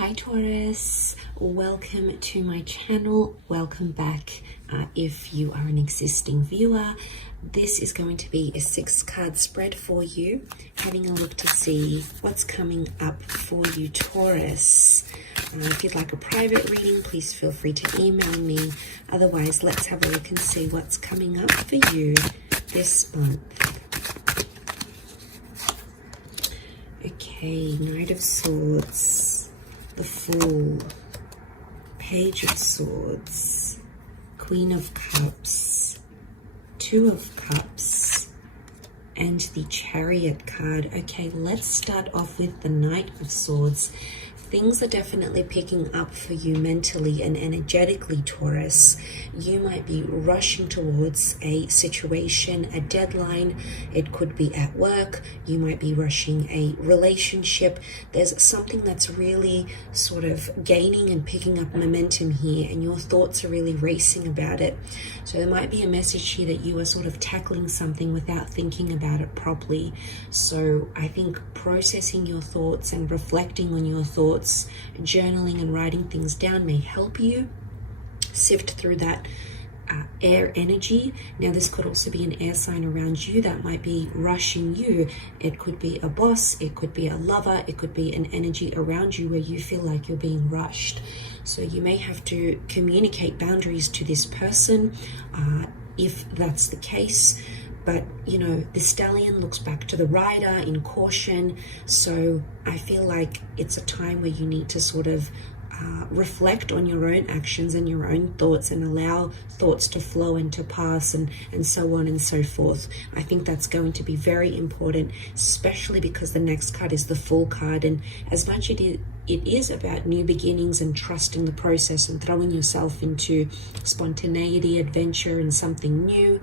Hi Taurus, welcome to my channel. Welcome back if you are an existing viewer. This is going to be a 6-card spread for you, having a look to see what's coming up for you, Taurus. If you'd like a private reading, please feel free to email me. Otherwise, let's have a look and see what's coming up for you this month. Okay, Knight of Swords, the Fool, Page of Swords, Queen of Cups, Two of Cups, and the Chariot card. Okay, let's start off with the Knight of Swords. Things are definitely picking up for you mentally and energetically, Taurus. You might be rushing towards a situation, a deadline. It could be at work. You might be rushing a relationship. There's something that's really sort of gaining and picking up momentum here, and your thoughts are really racing about it. So there might be a message here that you are sort of tackling something without thinking about it properly. So I think processing your thoughts and reflecting on your thoughts, journaling and writing things down may help you sift through that air energy. Now this could also be an air sign around you that might be rushing you. It could be a boss, it could be a lover, it could be an energy around you where you feel like you're being rushed. So you may have to communicate boundaries to this person if that's the case. But, you know, the stallion looks back to the rider in caution. So I feel like it's a time where you need to sort of reflect on your own actions and your own thoughts and allow thoughts to flow and to pass and so on and so forth. I think that's going to be very important, especially because the next card is the Fool card. And as much it is about new beginnings and trusting the process and throwing yourself into spontaneity, adventure, and something new,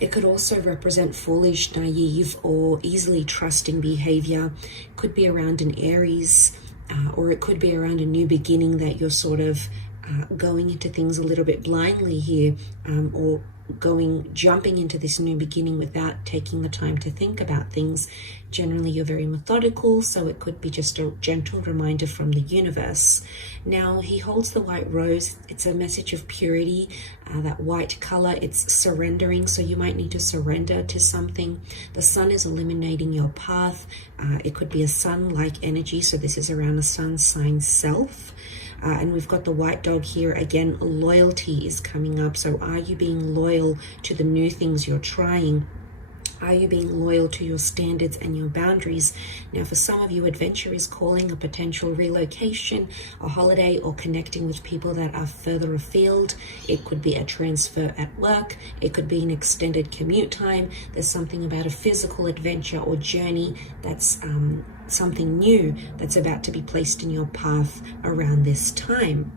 it could also represent foolish, naive, or easily trusting behavior. It could be around an Aries, or it could be around a new beginning that you're sort of going into things a little bit blindly here, or jumping into this new beginning without taking the time to think about things. Generally, you're very methodical, so it could be just a gentle reminder from the universe. Now, he holds the white rose. It's a message of purity, that white color. It's surrendering, so you might need to surrender to something. The sun is illuminating your path. It could be a sun-like energy, so this is around a sun sign self. And we've got the white dog here. Again, loyalty is coming up. So are you being loyal to the new things you're trying? Are you being loyal to your standards and your boundaries? Now, for some of you, adventure is calling, a potential relocation, a holiday, or connecting with people that are further afield. It could be a transfer at work. It could be an extended commute time. There's something about a physical adventure or journey that's something new that's about to be placed in your path around this time.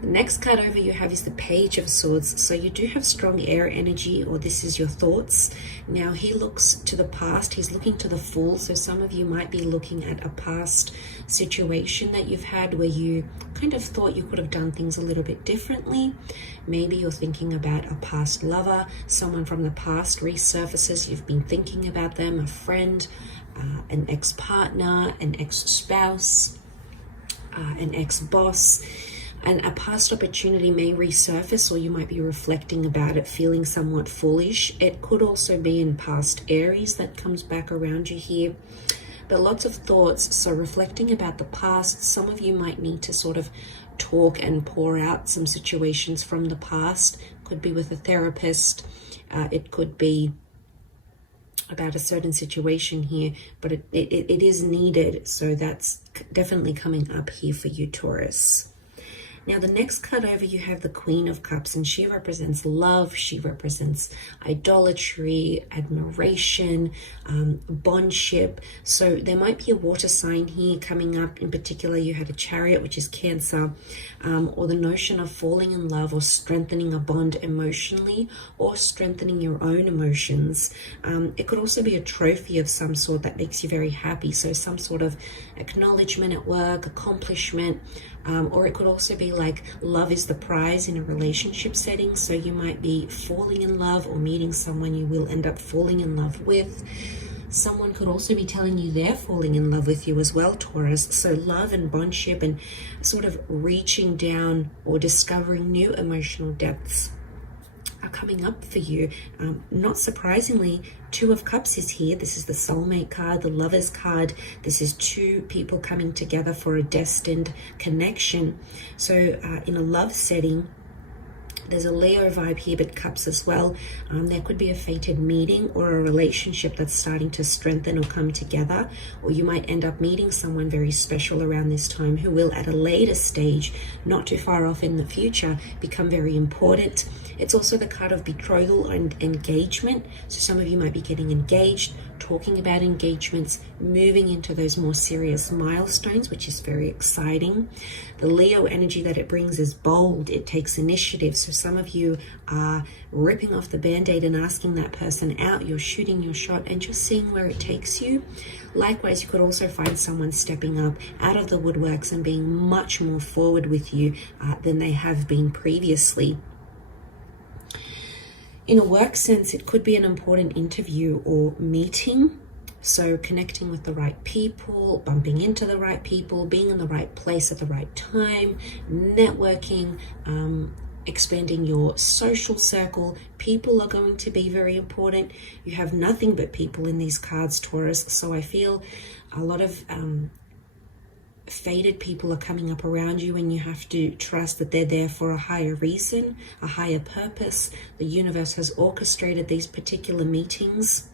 The next card over you have is the Page of Swords. So you do have strong air energy, or this is your thoughts. Now he looks to the past. He's looking to the Fool. So some of you might be looking at a past situation that you've had where you kind of thought you could have done things a little bit differently. Maybe you're thinking about a past lover. Someone from the past resurfaces. You've been thinking about them, a friend, an ex-partner, an ex-spouse, an ex-boss. And a past opportunity may resurface, or you might be reflecting about it, feeling somewhat foolish. It could also be in past Aries that comes back around you here. But lots of thoughts, so reflecting about the past. Some of you might need to sort of talk and pour out some situations from the past. Could be with a therapist. It could be about a certain situation here, but it is needed. So that's definitely coming up here for you, Taurus. Now, the next card over, you have the Queen of Cups, and she represents love. She represents idolatry, admiration, bondship. So there might be a water sign here coming up. In particular, you had a chariot, which is Cancer, or the notion of falling in love or strengthening a bond emotionally, or strengthening your own emotions. It could also be a trophy of some sort that makes you very happy. So some sort of acknowledgement at work, accomplishment, or it could also be like love is the prize in a relationship setting. So you might be falling in love or meeting someone you will end up falling in love with. someone could also be telling you they're falling in love with you as well, Taurus. So love and bondship and sort of reaching down or discovering new emotional depths are coming up for you. Not surprisingly, Two of Cups is here. This is the soulmate card, the lovers card. This is two people coming together for a destined connection. So in a love setting, there's a Leo vibe here, but Cups as well. There could be a fated meeting or a relationship that's starting to strengthen or come together, or you might end up meeting someone very special around this time who will at a later stage, not too far off in the future, become very important. It's also the card of betrothal and engagement. So some of you might be getting engaged, talking about engagements, moving into those more serious milestones, which is very exciting. The Leo energy that it brings is bold. It takes initiative. So some of you are ripping off the band-aid and asking that person out. You're shooting your shot and just seeing where it takes you. Likewise, you could also find someone stepping up out of the woodworks and being much more forward with you than they have been previously. In a work sense, it could be an important interview or meeting. So connecting with the right people, bumping into the right people, being in the right place at the right time, networking, expanding your social circle. People are going to be very important. You have nothing but people in these cards, Taurus. So I feel a lot of fated people are coming up around you, and you have to trust that they're there for a higher reason, a higher purpose. The universe has orchestrated these particular meetings.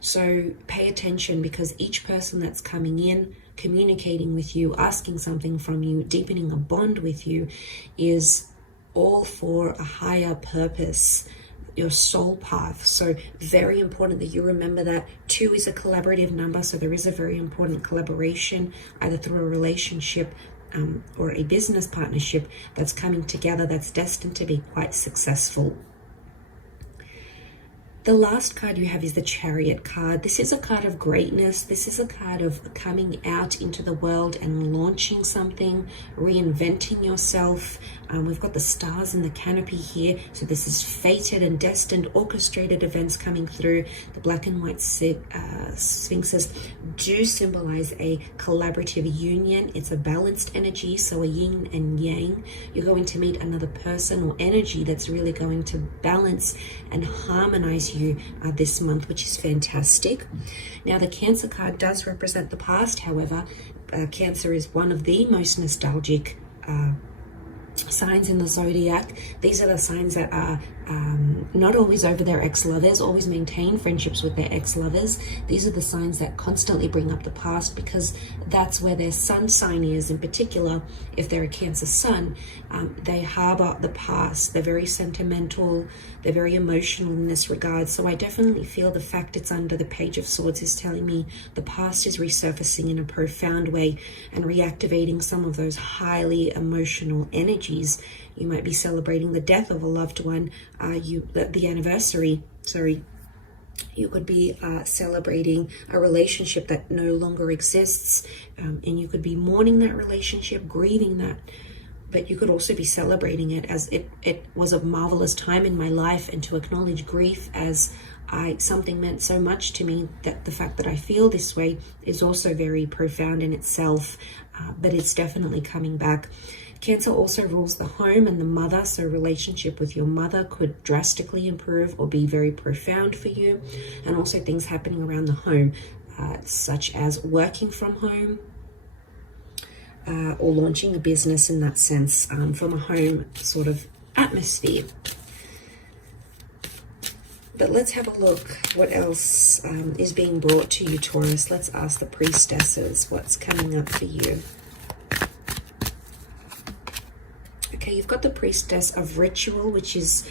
So pay attention, because each person that's coming in, communicating with you, asking something from you, deepening a bond with you, is all for a higher purpose, your soul path. So very important that you remember that. 2 is a collaborative number, so there is a very important collaboration, either through a relationship or a business partnership that's coming together that's destined to be quite successful. The last card you have is the Chariot card. This is a card of greatness. This is a card of coming out into the world and launching something, reinventing yourself. We've got the stars in the canopy here. So this is fated and destined, orchestrated events coming through. The black and white sphinxes do symbolize a collaborative union. It's a balanced energy, so a yin and yang. You're going to meet another person or energy that's really going to balance and harmonize you this month, which is fantastic. Now, the Cancer card does represent the past. However, Cancer is one of the most nostalgic signs in the Zodiac. These are the signs that are not always over their ex-lovers, always maintain friendships with their ex-lovers. These are the signs that constantly bring up the past, because that's where their sun sign is. In particular, if they're a Cancer sun, they harbor the past. They're very sentimental. They're very emotional in this regard. So I definitely feel the fact it's under the Page of Swords is telling me the past is resurfacing in a profound way and reactivating some of those highly emotional energies. You might be celebrating the death of a loved one, the anniversary, sorry. You could be celebrating a relationship that no longer exists, and you could be mourning that relationship, grieving that. But you could also be celebrating it as it was a marvelous time in my life, and to acknowledge grief as something meant so much to me, that the fact that I feel this way is also very profound in itself, but it's definitely coming back. Cancer also rules the home and the mother, so relationship with your mother could drastically improve or be very profound for you. And also things happening around the home, such as working from home, or launching a business in that sense, from a home sort of atmosphere. But let's have a look what else is being brought to you, Taurus. Let's ask the priestesses what's coming up for you. Okay, you've got the Priestess of Ritual, which is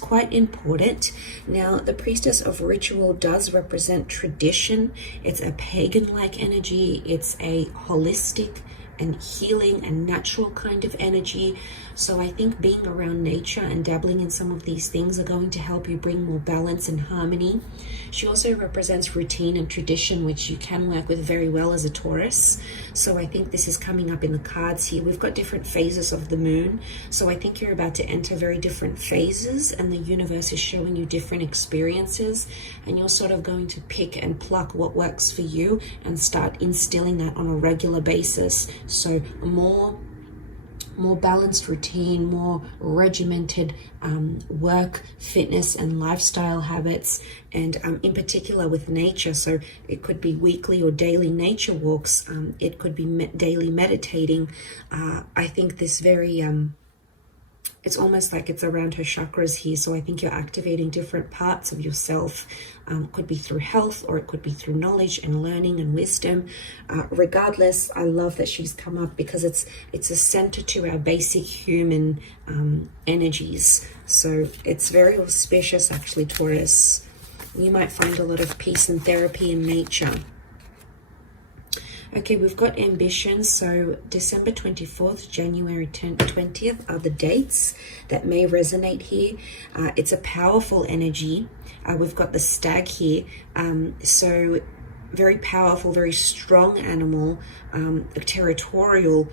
quite important. Now, the Priestess of Ritual does represent tradition. It's a pagan-like energy. It's a holistic and healing and natural kind of energy. So I think being around nature and dabbling in some of these things are going to help you bring more balance and harmony. She also represents routine and tradition, which you can work with very well as a Taurus. So I think this is coming up in the cards here. We've got different phases of the moon. So I think you're about to enter very different phases, and the universe is showing you different experiences, and you're sort of going to pick and pluck what works for you and start instilling that on a regular basis. So more balanced routine, more regimented work, fitness, and lifestyle habits, and in particular with nature. So it could be weekly or daily nature walks. It could be daily meditating. I think this very it's almost like it's around her chakras here. So I think you're activating different parts of yourself. Could be through health, or it could be through knowledge and learning and wisdom. Regardless, I love that she's come up because it's a center to our basic human energies. So it's very auspicious, actually, Taurus. You might find a lot of peace and therapy in nature. Okay, we've got ambition. So December 24th, January 20th are the dates that may resonate here. It's a powerful energy. We've got the stag here. So very powerful, very strong animal, territorial.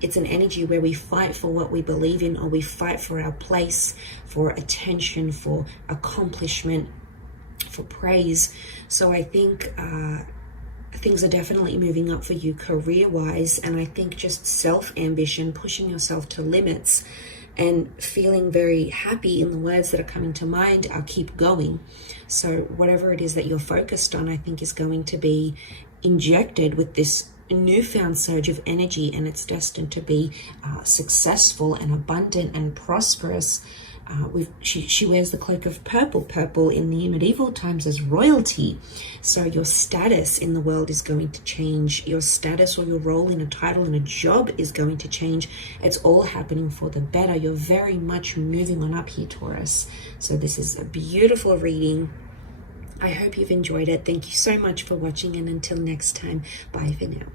It's an energy where we fight for what we believe in, or we fight for our place, for attention, for accomplishment, for praise. So I think things are definitely moving up for you career-wise, and I think just self-ambition, pushing yourself to limits, and feeling very happy in the words that are coming to mind are keep going. So whatever it is that you're focused on, I think is going to be injected with this newfound surge of energy, and it's destined to be successful and abundant and prosperous. She wears the cloak of purple. Purple in the medieval times as royalty. So your status in the world is going to change. Your status or your role in a title and a job is going to change. It's all happening for the better. You're very much moving on up here, Taurus. So this is a beautiful reading. I hope you've enjoyed it. Thank you so much for watching, and until next time, bye for now.